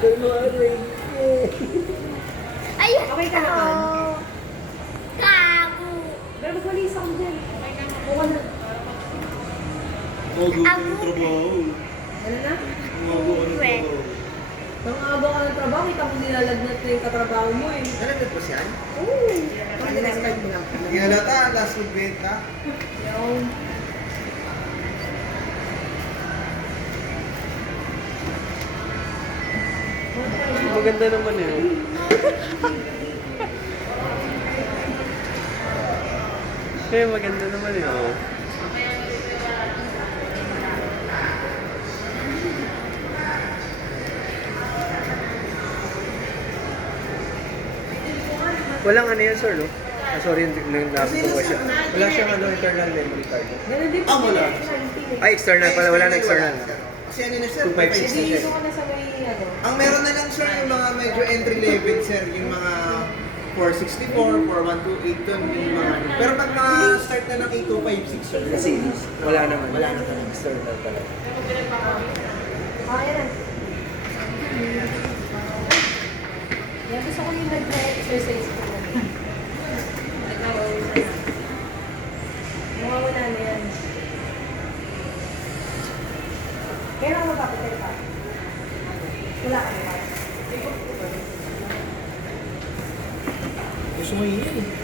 Kunwari. Ay! Okay ka naman? Gago! Pero magwalis ako dyan. Buka na. Mago ka ng trabaho. Ano na? Mago ka ng trabaho. Nang aba ka ng trabaho, kita mo nilalagnat na yung katrabaho mo eh. Nalagat ba siya? Oo. Bakit na-start mo lang? Hindi halata, last magbenta. Yung... Maganda naman yun. Eh, maganda naman yun. Oh. Walang ano yan, sir, no? Ah, sorry, nabito ko siya. Wala siyang ano, internal memory card. Ganun din Ah, wala. Ay, external pala. Wala na external. Kasi ano na sir? 256 na siya. Dito ko na sa may ano. Ang meron na lang sir yung mga medyo entry level sir, yung mga 464, 4128 doon, yung mga ano. Pero pag mga start na ng 8256 sir. Kasi wala naman. Wala naman. External pala. Ah, yan na. Yan, gusto ko yung nag-exercise ko. Mawawala na yan. Kaya ako mapapitay pa. Wala ka na. Gusto mo yun eh.